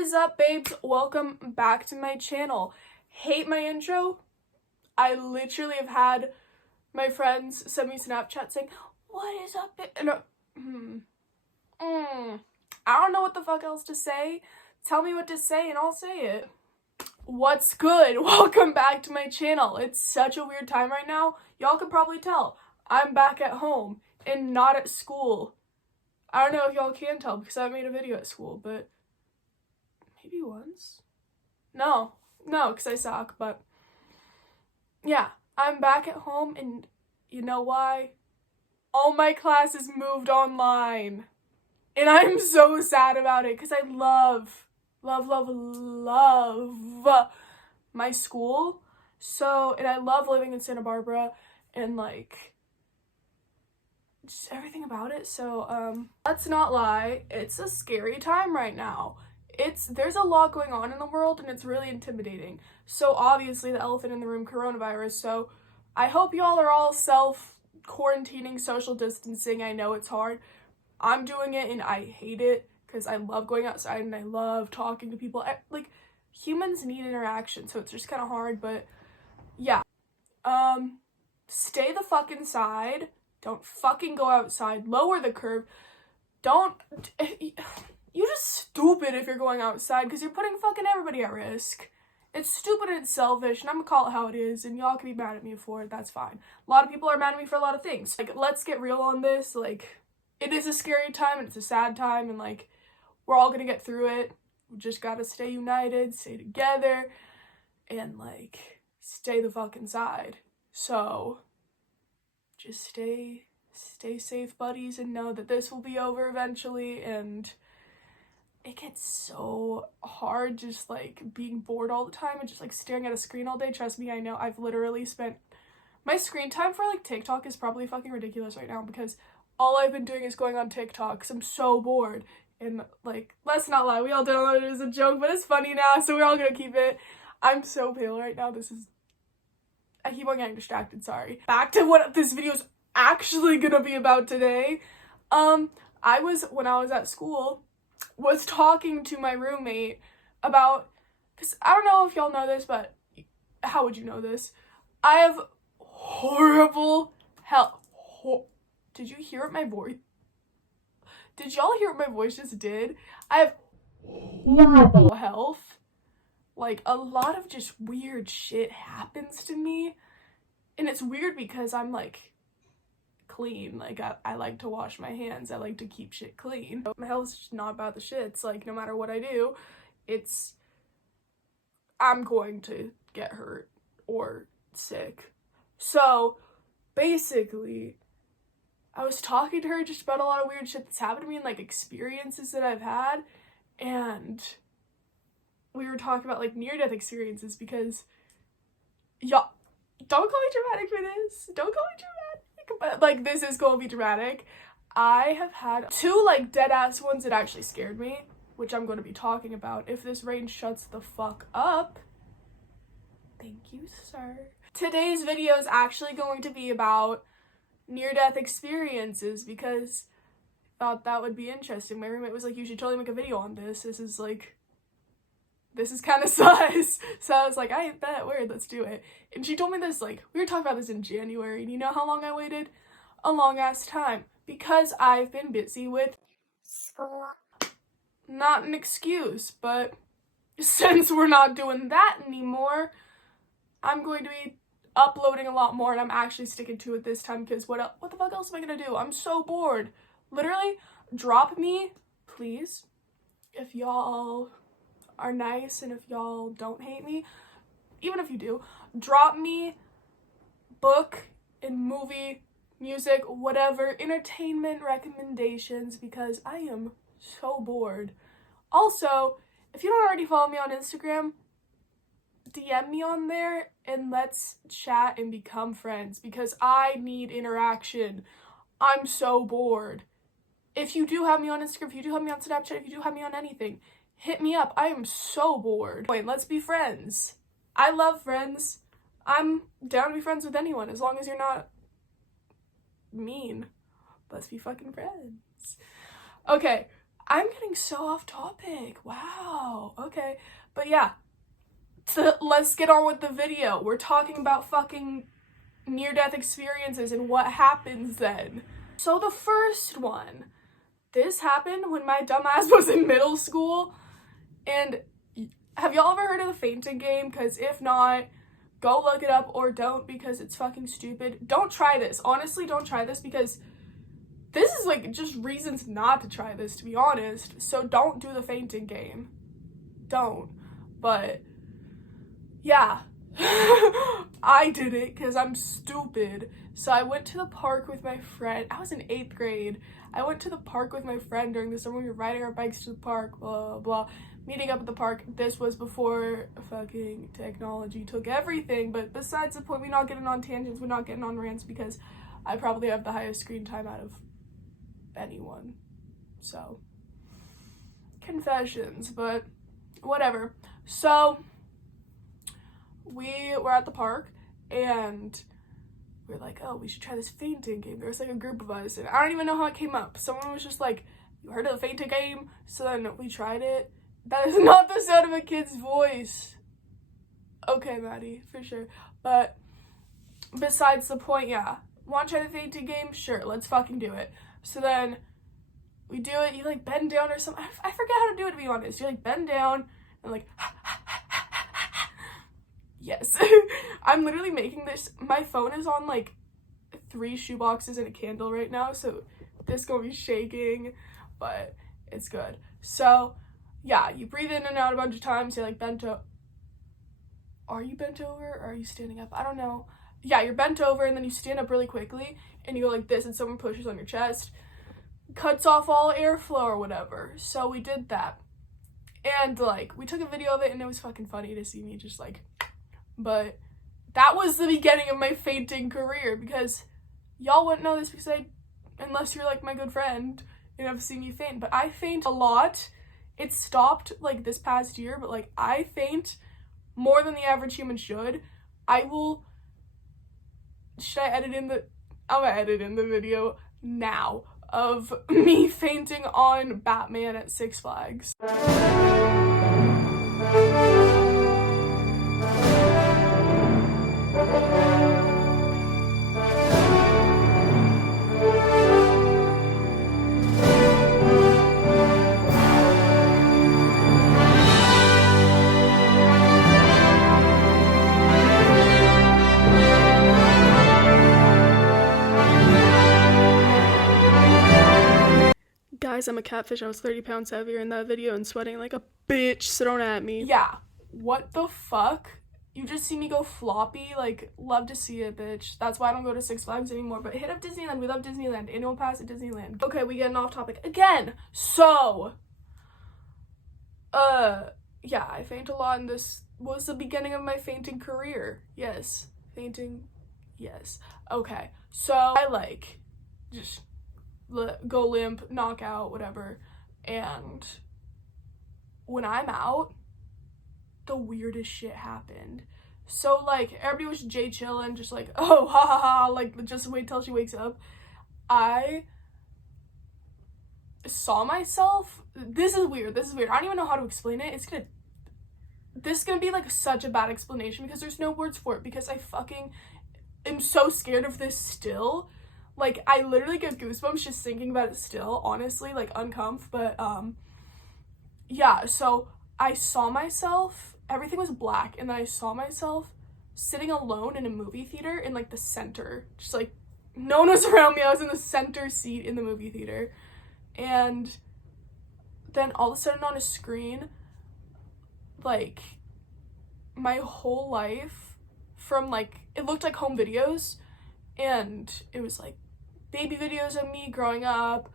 is up, babes? Welcome back to my channel. Hate my intro? I literally have had my friends send me Snapchat saying, what is up, I don't know what the fuck else to say. Tell me what to say and I'll say it. What's good? Welcome back to my channel. It's such a weird time right now. Y'all can probably tell. I'm back at home and not at school. I don't know if y'all can tell because I made a video at school, but maybe once? No, because I suck, but yeah, I'm back at home and you know why? All my classes moved online and I'm so sad about it because I love my school. So, and I love living in Santa Barbara and like just everything about it. So, let's not lie, it's a scary time right now. There's a lot going on in the world and it's really intimidating. So obviously the elephant in the room, coronavirus. So I hope y'all are all self-quarantining, social distancing. I know it's hard. I'm doing it and I hate it because I love going outside and I love talking to people. Like, humans need interaction, so it's just kind of hard, but yeah. Stay the fuck inside. Don't fucking go outside. Lower the curve. You're just stupid if you're going outside because you're putting fucking everybody at risk. It's stupid and it's selfish, and I'm gonna call it how it is, and y'all can be mad at me for it, that's fine. A lot of people are mad at me for a lot of things. Like, let's get real on this. Like, it is a scary time, and it's a sad time, and like, we're all gonna get through it. We just gotta stay united, stay together, and like, stay the fuck inside. So, just stay safe, buddies, and know that this will be over eventually. And it gets so hard just like being bored all the time and just like staring at a screen all day. Trust me, I know. I've literally spent my screen time for like TikTok is probably fucking ridiculous right now because all I've been doing is going on TikTok because I'm so bored. And like, let's not lie, we all downloaded it as a joke, but it's funny now, so we're all gonna keep it. I'm so pale right now. I keep on getting distracted, sorry. Back to what this video is actually gonna be about today. When I was at school, was talking to my roommate about, because I don't know if y'all know this, but how would you know this? I have horrible health. Did you hear what my voice? Did y'all hear what my voice just did? I have horrible health. Like, a lot of just weird shit happens to me. And it's weird because I'm like clean. Like, I like to wash my hands. I like to keep shit clean. My health's just not about the shits. Like, no matter what I do, I'm going to get hurt or sick. So, basically, I was talking to her just about a lot of weird shit that's happened to me and, like, experiences that I've had. And we were talking about, like, near-death experiences because, y'all, don't call me dramatic for this. Don't call me dramatic. But, like, this is gonna be dramatic. I have had 2, like, dead-ass ones that actually scared me, which I'm going to be talking about. If this rain shuts the fuck up, thank you, sir. Today's video is actually going to be about near-death experiences because I thought that would be interesting. My roommate was like, you should totally make a video on this. This is kind of sus. So I was like, I ain't that weird, let's do it. And she told me this, like, we were talking about this in January, and you know how long I waited? A long ass time. Because I've been busy with school. Not an excuse, but since we're not doing that anymore, I'm going to be uploading a lot more, and I'm actually sticking to it this time because what the fuck else am I gonna do? I'm so bored. Literally, drop me, please, if y'all are nice and if y'all don't hate me. Even if you do, drop me book and movie, music, whatever, entertainment recommendations because I am so bored. Also, if you don't already follow me on Instagram, DM me on there and let's chat and become friends because I need interaction. I'm so bored. If you do have me on Instagram, if you do have me on Snapchat, if you do have me on anything, hit me up. I am so bored. Wait, let's be friends. I love friends. I'm down to be friends with anyone as long as you're not mean. Let's be fucking friends. Okay, I'm getting so off topic. Wow. Okay. But yeah. So let's get on with the video. We're talking about fucking near-death experiences and what happens then. So the first one. This happened when my dumbass was in middle school. And have y'all ever heard of the fainting game? Because if not, go look it up or don't, because it's fucking stupid. Don't try this. Honestly, don't try this, because this is like just reasons not to try this, to be honest. So don't do the fainting game. Don't. But yeah. I did it because I'm stupid. So I went to the park with my friend. I was in 8th grade. I went to the park with my friend during the summer. We were riding our bikes to the park, blah, blah, blah. Meeting up at the park. This was before fucking technology took everything. But besides the point, we're not getting on tangents. We're not getting on rants, because I probably have the highest screen time out of anyone. So, confessions, but whatever. So, we were at the park, and we were like, oh, we should try this fainting game. There was like a group of us, and I don't even know how it came up. Someone was just like, you heard of the fainting game? So then we tried it. That is not the sound of a kid's voice. Okay, Maddie, for sure. But besides the point, yeah. Want to try the fainting game? Sure, let's fucking do it. So then we do it. You like bend down or something. I forget how to do it, to be honest. You like bend down and like yes. I'm literally making this. My phone is on like 3 shoeboxes and a candle right now, so this gonna be shaking, but it's good. So yeah, you breathe in and out a bunch of times. You're like bent over. Are you bent over or are you standing up? I don't know. Yeah, you're bent over, and then you stand up really quickly and you go like this, and someone pushes on your chest, cuts off all airflow or whatever. So we did that, and like we took a video of it, and it was fucking funny to see me just like. But that was the beginning of my fainting career, because y'all wouldn't know this, because unless you're like my good friend and have seen me faint. But I faint a lot. It stopped like this past year, but like I faint more than the average human should. Should I edit in the, I'm gonna edit in the video now of me fainting on Batman at Six Flags. Guys, I'm a catfish. I was 30 pounds heavier in that video and sweating like a bitch thrown at me. Yeah, what the fuck? You just see me go floppy. Like, love to see it, bitch. That's why I don't go to Six Flags anymore. But hit up Disneyland. We love Disneyland. Annual pass at Disneyland. Okay, we getting off topic again. So, yeah, I faint a lot, and this was the beginning of my fainting career. Yes, fainting, yes. Okay, so I like just go limp, knock out, whatever. And when I'm out, the weirdest shit happened. So like everybody was Jay chillin', just like, oh, ha ha ha, like just wait till she wakes up. I saw myself. This is weird. I don't even know how to explain it. This is gonna be like such a bad explanation, because there's no words for it, because I fucking am so scared of this still. Like, I literally get goosebumps just thinking about it still, honestly, like, uncomf. But, yeah, so I saw myself, everything was black, and then I saw myself sitting alone in a movie theater in, like, the center. Just, like, no one was around me. I was in the center seat in the movie theater. And then all of a sudden on a screen, like, my whole life from, like, it looked like home videos. And it was like baby videos of me growing up,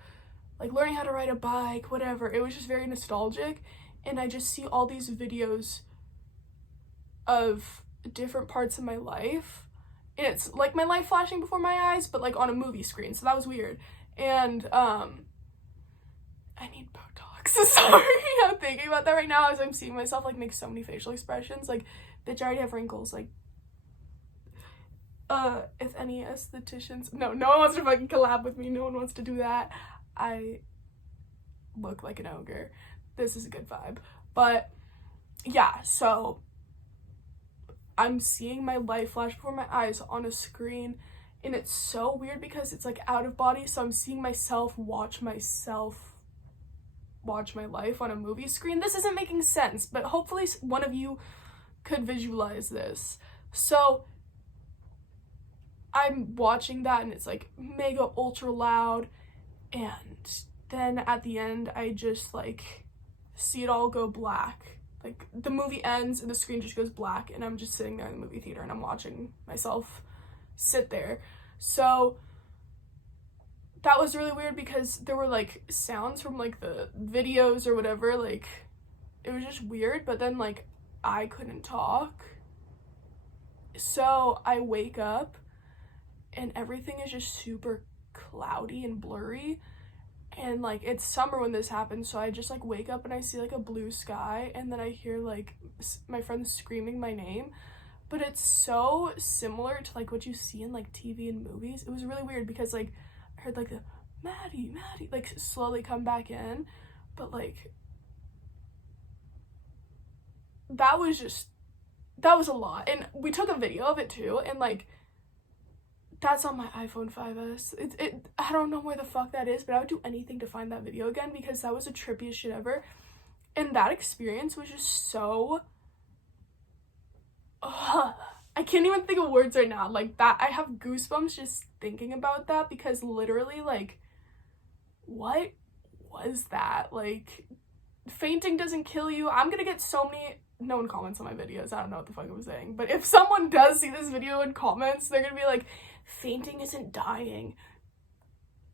like learning how to ride a bike, whatever. It was just very nostalgic. And I just see all these videos of different parts of my life. And it's like my life flashing before my eyes, but like on a movie screen. So that was weird. And I need Botox. Sorry, I'm thinking about that right now as I'm seeing myself like make so many facial expressions. Like, bitch, I already have wrinkles. Like, if any estheticians, no one wants to fucking collab with me. No one wants to do that. look like an ogre. This is a good vibe. But yeah, so I'm seeing my life flash before my eyes on a screen, and it's so weird because it's like out of body, so I'm seeing myself watch my life on a movie screen. This isn't making sense, but hopefully one of you could visualize this. So I'm watching that, and it's like mega ultra loud, and then at the end I just like see it all go black. Like the movie ends and the screen just goes black, and I'm just sitting there in the movie theater and I'm watching myself sit there. So that was really weird because there were like sounds from like the videos or whatever, like it was just weird, but then like I couldn't talk. So I wake up and everything is just super cloudy and blurry, and like it's summer when this happens, so I just like wake up and I see like a blue sky, and then I hear like my friends screaming my name, but it's so similar to like what you see in like TV and movies. It was really weird because like I heard like the Maddie like slowly come back in, but like that was a lot, and we took a video of it too, and like that's on my iPhone 5S. I don't know where the fuck that is, but I would do anything to find that video again because that was the trippiest shit ever. And that experience was just so... I can't even think of words right now. Like that, I have goosebumps just thinking about that because literally, like, what was that? Like, fainting doesn't kill you. I'm gonna get so many... No one comments on my videos. I don't know what the fuck I'm saying. But if someone does see this video and comments, they're gonna be like, fainting isn't dying.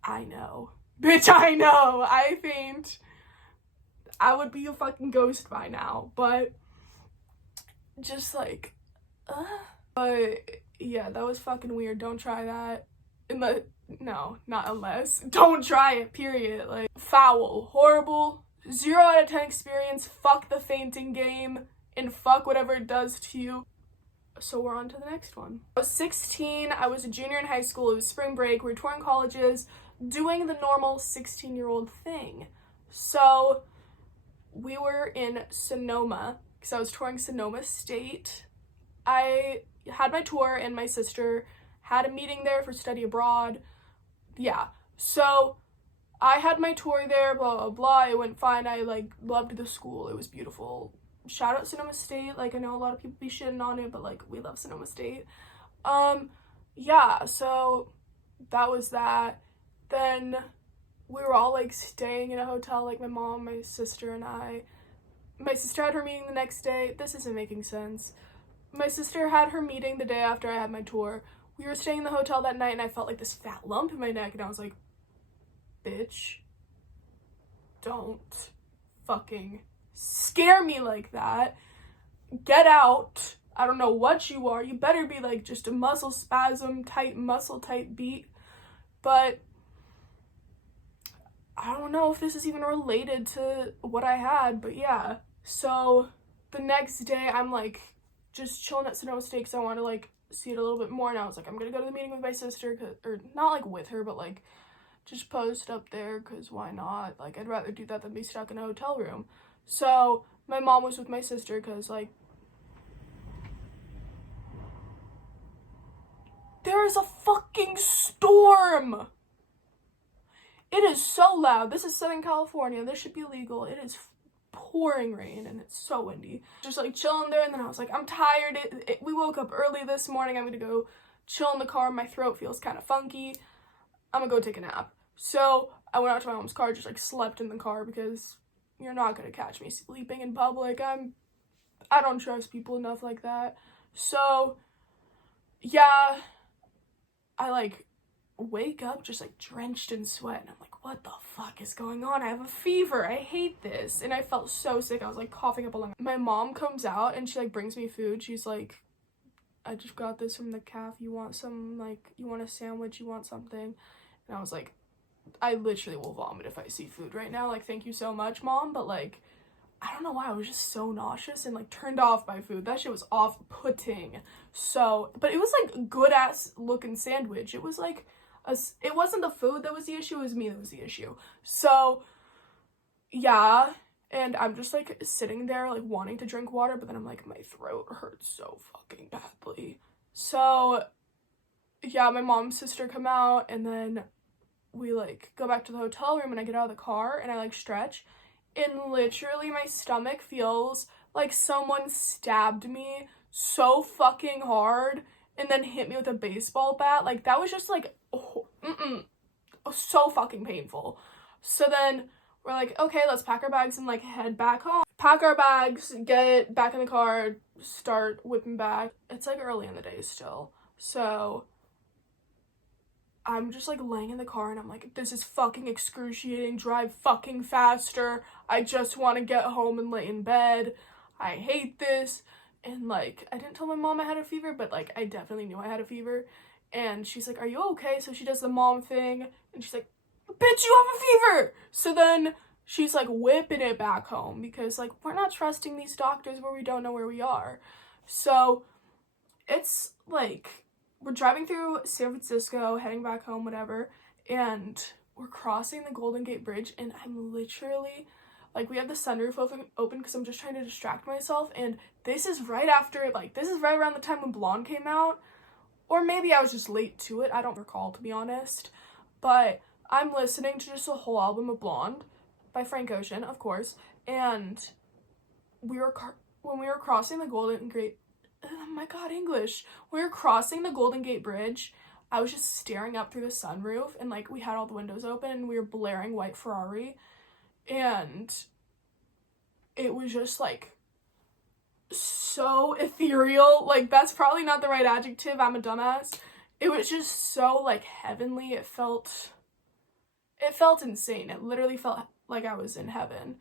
I know. Bitch, I know. I faint. I would be a fucking ghost by now. But just like, But yeah, that was fucking weird. Don't try that. No, not unless. Don't try it, period. Like, foul. Horrible. 0 out of 10 experience. Fuck the fainting game. And fuck whatever it does to you. So we're on to the next one. I was 16. I was a junior in high school. It was spring break. We were touring colleges, doing the normal 16-year-old thing. So we were in Sonoma, because I was touring Sonoma State. I had my tour, and my sister had a meeting there for study abroad. Yeah, so I had my tour there, blah, blah, blah. It went fine. I, like, loved the school. It was beautiful. Shout out Sonoma State. Like, I know a lot of people be shitting on it, but, like, we love Sonoma State. Yeah, so that was that. Then we were all, like, staying in a hotel, like, my mom, my sister, and I. My sister had her meeting the next day. This isn't making sense. My sister had her meeting the day after I had my tour. We were staying in the hotel that night, and I felt, like, this fat lump in my neck, and I was like, bitch, don't fucking scare me like that. Get out. I don't know what you are. You better be like just a muscle spasm type, muscle type beat. But I don't know if this is even related to what I had, but yeah. So the next day I'm like just chilling at Sonoma State because I want to like see it a little bit more, and I was like, I'm gonna go to the meeting with my sister, or not like with her, but like just post up there because why not? Like, I'd rather do that than be stuck in a hotel room. So my mom was with my sister because, like, there is a fucking storm. It is so loud. This is Southern California. This should be legal. It is pouring rain, and it's so windy. Just, like, chilling there, and then I was like, I'm tired. We woke up early this morning. I'm gonna go chill in the car. My throat feels kind of funky. I'm gonna go take a nap. So I went out to my mom's car, just like slept in the car because you're not gonna catch me sleeping in public. I don't trust people enough like that. So yeah, I like wake up just like drenched in sweat, and I'm like, what the fuck is going on? I have a fever. I hate this. And I felt so sick. I was like coughing up a lung. My mom comes out and she like brings me food. She's like, I just got this from the caf. You want some, like, you want a sandwich? You want something? And I was like, I literally will vomit if I see food right now. Like, thank you so much, Mom. But, like, I don't know why. I was just so nauseous and, like, turned off by food. That shit was off-putting. So, but it was, like, good-ass looking sandwich. It was, like, it wasn't the food that was the issue. It was me that was the issue. So, yeah, and I'm just like sitting there like wanting to drink water, but then I'm like, my throat hurts so fucking badly. So yeah, my mom's sister come out, and then we like go back to the hotel room, and I get out of the car and I like stretch, and literally my stomach feels like someone stabbed me so fucking hard and then hit me with a baseball bat. Like that was just like so fucking painful. So then we're like, okay, let's pack our bags and like head back home. Pack our bags, get back in the car, start whipping back. It's like early in the day still. So I'm just like laying in the car and I'm like, this is fucking excruciating. Drive fucking faster. I just want to get home and lay in bed. I hate this. And like, I didn't tell my mom I had a fever, but like, I definitely knew I had a fever. And she's like, are you okay? So she does the mom thing and she's like, bitch, you have a fever. So then she's like whipping it back home because like, we're not trusting these doctors where we don't know where we are. So it's like, we're driving through San Francisco, heading back home, whatever, and we're crossing the Golden Gate Bridge, and I'm literally, like, we have the sunroof open because I'm just trying to distract myself, and this is right after, like, this is right around the time when Blonde came out, or maybe I was just late to it, I don't recall, to be honest, but I'm listening to just a whole album of Blonde by Frank Ocean, of course, and when we were crossing the Golden Gate, oh my god, English. We were crossing the Golden Gate Bridge. I was just staring up through the sunroof, and like we had all the windows open and we were blaring White Ferrari, and it was just like so ethereal. Like that's probably not the right adjective. I'm a dumbass. It was just so like heavenly. It felt insane. It literally felt like I was in heaven.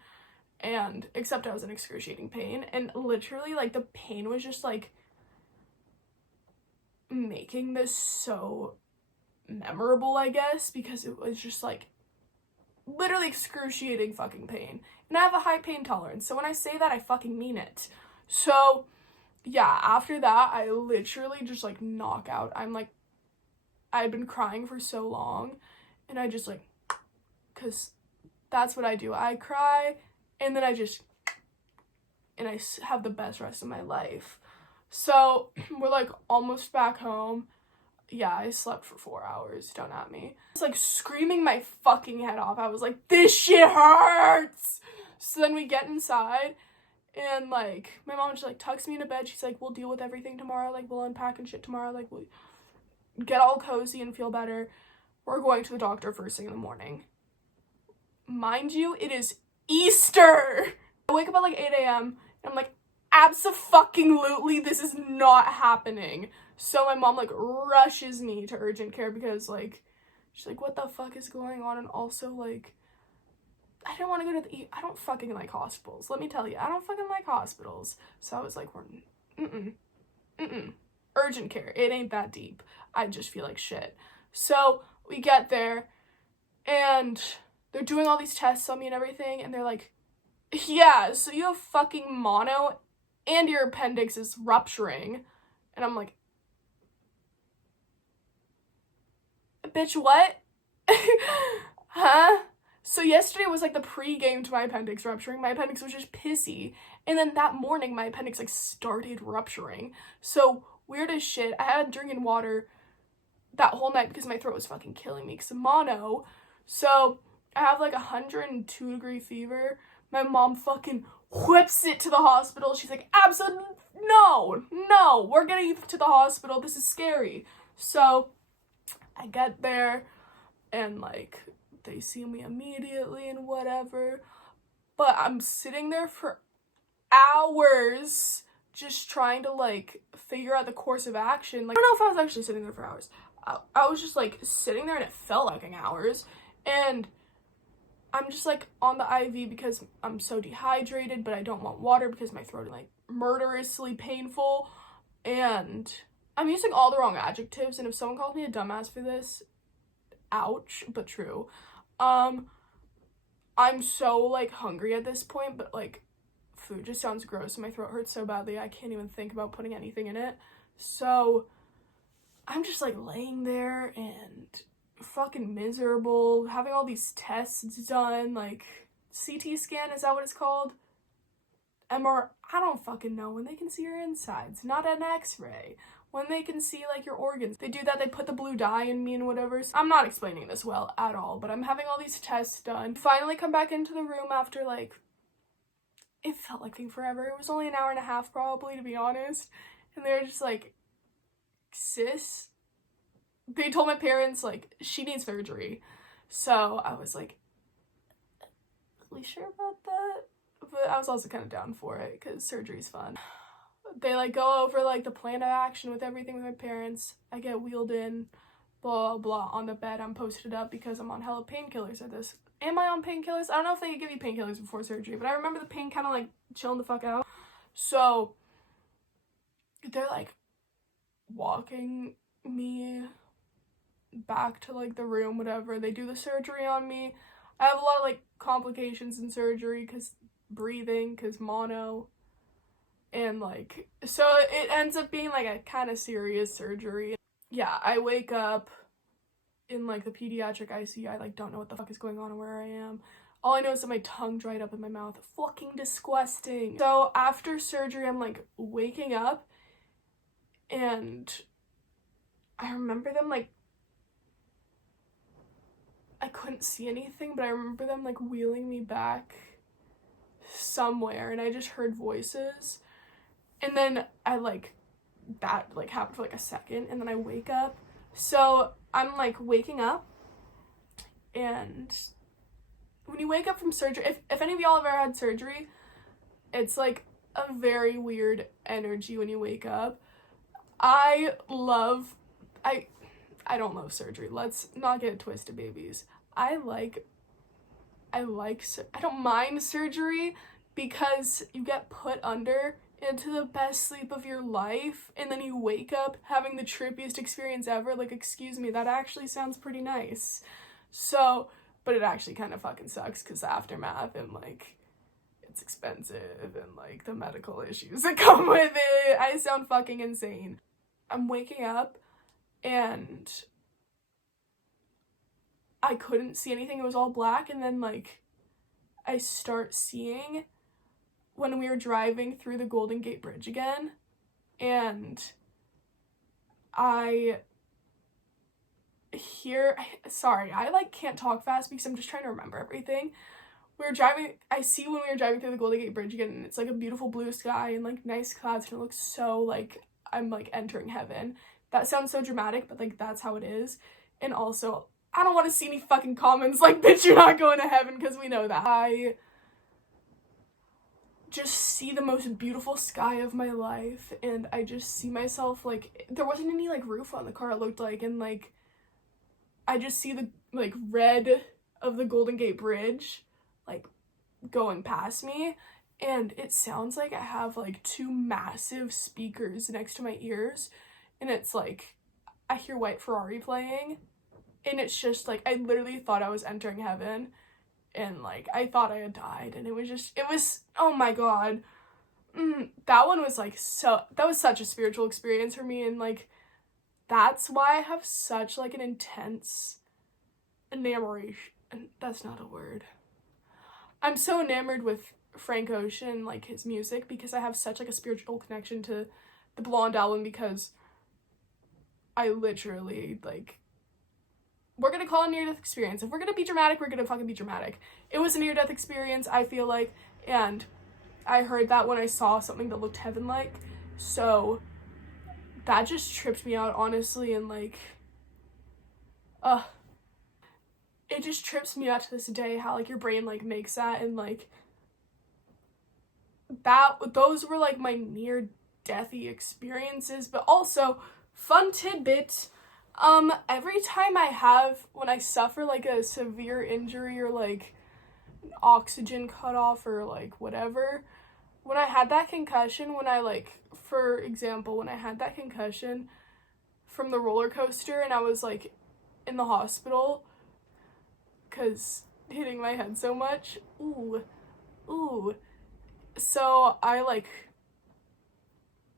And except I was in excruciating pain, and literally like the pain was just like making this so memorable, I guess, because it was just like literally excruciating fucking pain, and I have a high pain tolerance, so when I say that I fucking mean it. So yeah, after that I literally just like knock out. I'm like, I'd been crying for so long, and I just like, because that's what I do, I cry and then I have the best rest of my life. So we're like almost back home. Yeah, I slept for 4 hours, don't at me. It's like screaming my fucking head off. I was like, this shit hurts. So then we get inside, and like my mom just like tucks me into bed. She's like, we'll deal with everything tomorrow, like we'll unpack and shit tomorrow, like we'll get all cozy and feel better. We're going to the doctor first thing in the morning. Mind you, it is Easter. I wake up at like 8 a.m. and I'm like, abso-fucking-lutely, this is not happening. So my mom like rushes me to urgent care because like, she's like, what the fuck is going on? And also like, I didn't want to go to I don't fucking like hospitals. Let me tell you, I don't fucking like hospitals. So I was like, urgent care. It ain't that deep. I just feel like shit. So we get there, and they're doing all these tests on me and everything, and they're like, yeah, so you have fucking mono and your appendix is rupturing. And I'm like, bitch, what? Huh? So yesterday was like the pre-game to my appendix rupturing. My appendix was just pissy. And then that morning, my appendix like started rupturing. So weird as shit. I hadn't drinking water that whole night because my throat was fucking killing me because of mono. So I have like 102-degree fever. My mom fucking whips it to the hospital. She's like, absolutely, no, we're getting you to the hospital. This is scary. So I get there, and like, they see me immediately and whatever. But I'm sitting there for hours just trying to like figure out the course of action. Like, I don't know if I was actually sitting there for hours. I was just like sitting there, and it felt like hours. And I'm just like on the IV because I'm so dehydrated, but I don't want water because my throat is like murderously painful. And I'm using all the wrong adjectives, and if someone calls me a dumbass for this, ouch, but true. I'm so like hungry at this point, but like food just sounds gross and my throat hurts so badly I can't even think about putting anything in it. So I'm just like laying there and fucking miserable, having all these tests done, like CT scan, is that what it's called? MR, I don't fucking know, when they can see your insides, not an x-ray, when they can see like your organs. They do that, they put the blue dye in me and whatever. So I'm not explaining this well at all, but I'm having all these tests done. Finally come back into the room after like, it felt like forever. It was only an hour and a half probably, to be honest. And they were just like, sis, they told my parents like, she needs surgery. So I was like, are we sure about that? But I was also kind of down for it because surgery's fun. They like go over like the plan of action with everything with my parents. I get wheeled in, blah blah, on the bed. I'm posted up because I'm on hella painkillers at this. Am I on painkillers? I don't know if they could give you painkillers before surgery, but I remember the pain kind of like chilling the fuck out. So they're like walking me back to like the room, whatever. They do the surgery on me. I have a lot of like complications in surgery because breathing, because mono, and like, so it ends up being like a kind of serious surgery. Yeah, I wake up in like the pediatric ICU. I like don't know what the fuck is going on and where I am. All I know is that my tongue dried up in my mouth. Fucking disgusting. So after surgery, I'm like waking up, and I remember them like, I couldn't see anything, but I remember them like wheeling me back somewhere, and I just heard voices. And then I like, that like happened for like a second, and then I wake up. So I'm like waking up, and when you wake up from surgery, if any of y'all have ever had surgery, it's like a very weird energy when you wake up. I don't love surgery. Let's not get it twisted, babies. I don't mind surgery because you get put under into the best sleep of your life, and then you wake up having the trippiest experience ever. Like, excuse me, that actually sounds pretty nice. So, but it actually kind of fucking sucks because the aftermath, and like, it's expensive, and like the medical issues that come with it. I sound fucking insane. I'm waking up and I couldn't see anything. It was all black, and then like I start seeing when we were driving through the Golden Gate Bridge again, and I like can't talk fast because I'm just trying to remember everything. I see when we were driving through the Golden Gate Bridge again, and it's like a beautiful blue sky and like nice clouds, and it looks so like I'm like entering heaven. That sounds so dramatic, but like that's how it is. And also, I don't want to see any fucking comments like, bitch, you're not going to heaven, because we know that. I just see the most beautiful sky of my life, and I just see myself, like, there wasn't any like roof on the car, it looked like, and like I just see the like red of the Golden Gate Bridge like going past me, and it sounds like I have like two massive speakers next to my ears, and it's like I hear White Ferrari playing, and it's just like I literally thought I was entering heaven, and like I thought I had died, and it was oh my god. That one was like, that was such a spiritual experience for me, and like that's why I have such like an intense enamoration, and that's not a word. I'm so enamored with Frank Ocean, like his music, because I have such like a spiritual connection to the Blonde album, because I literally like, we're gonna call it a near-death experience. If we're gonna be dramatic, we're gonna fucking be dramatic. It was a near-death experience, I feel like, and I heard that when I saw something that looked heaven-like, so that just tripped me out, honestly, and like, it just trips me out to this day how like your brain like makes that, and like those were like my near-deathy experiences. But also, fun tidbit, every time when I suffer like a severe injury or like oxygen cutoff or like whatever, when I had that concussion, for example, when I had that concussion from the roller coaster and I was like in the hospital because hitting my head so much, so I like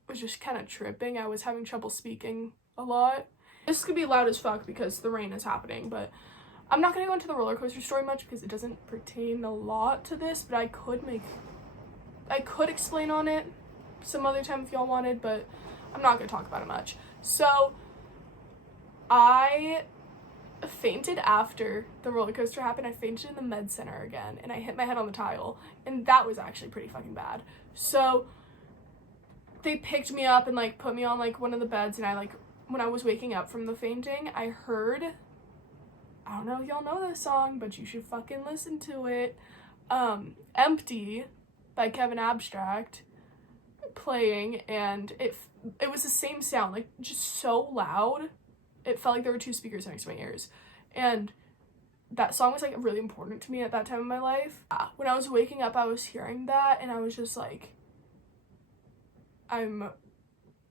was just kind of tripping. I was having trouble speaking a lot. This could be loud as fuck because the rain is happening, but I'm not gonna go into the roller coaster story much because it doesn't pertain a lot to this, but I could explain on it some other time if y'all wanted, but I'm not gonna talk about it much. So I fainted after the roller coaster happened. I fainted in the med center again, and I hit my head on the tile, and that was actually pretty fucking bad. So they picked me up and like put me on like one of the beds, and I like, when I was waking up from the fainting, I heard, I don't know if y'all know this song, but you should fucking listen to it, Empty by Kevin Abstract playing, and it was the same sound, like just so loud. It felt like there were two speakers next to my ears, and that song was like really important to me at that time in my life. When I was waking up, I was hearing that, and I was just like, I'm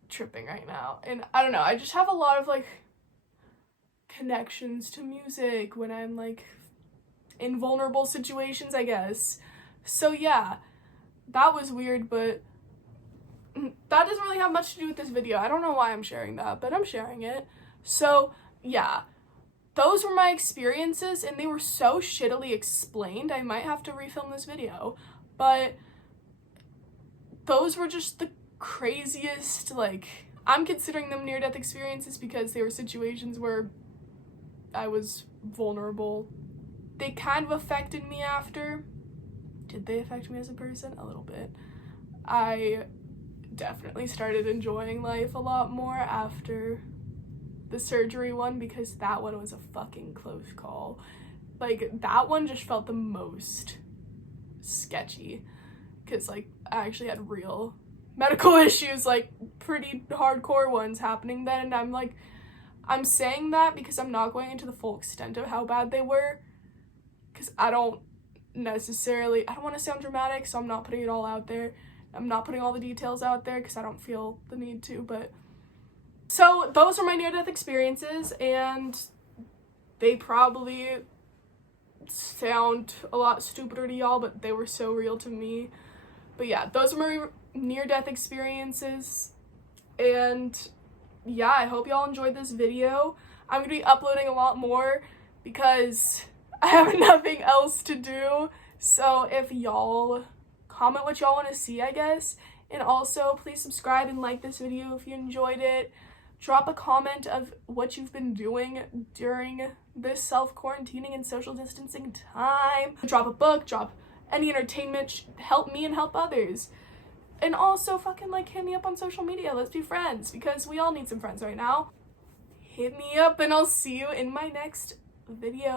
tripping right now. And I don't know, I just have a lot of like connections to music when I'm like in vulnerable situations, I guess. So yeah, that was weird, but that doesn't really have much to do with this video. I don't know why I'm sharing that, but I'm sharing it. So yeah, those were my experiences, and they were so shittily explained. I might have to refilm this video, but those were just the craziest, like, I'm considering them near-death experiences because they were situations where I was vulnerable. They kind of affected me after. Did they affect me as a person? A little bit. I definitely started enjoying life a lot more after the surgery one, because that one was a fucking close call. Like, that one just felt the most sketchy, because like I actually had real medical issues, like pretty hardcore ones happening then, and I'm like, I'm saying that because I'm not going into the full extent of how bad they were, because I don't want to sound dramatic, so I'm not putting it all out there. I'm not putting all the details out there because I don't feel the need to, but so those were my near-death experiences, and they probably sound a lot stupider to y'all, but they were so real to me. But yeah, those were my near-death experiences, and yeah, I hope y'all enjoyed this video. I'm gonna be uploading a lot more because I have nothing else to do, so if y'all comment what y'all want to see, I guess, and also please subscribe and like this video if you enjoyed it. Drop a comment of what you've been doing during this self-quarantining and social distancing time. Drop a book, drop any entertainment, help me and help others. And also fucking like hit me up on social media. Let's be friends, because we all need some friends right now. Hit me up, and I'll see you in my next video.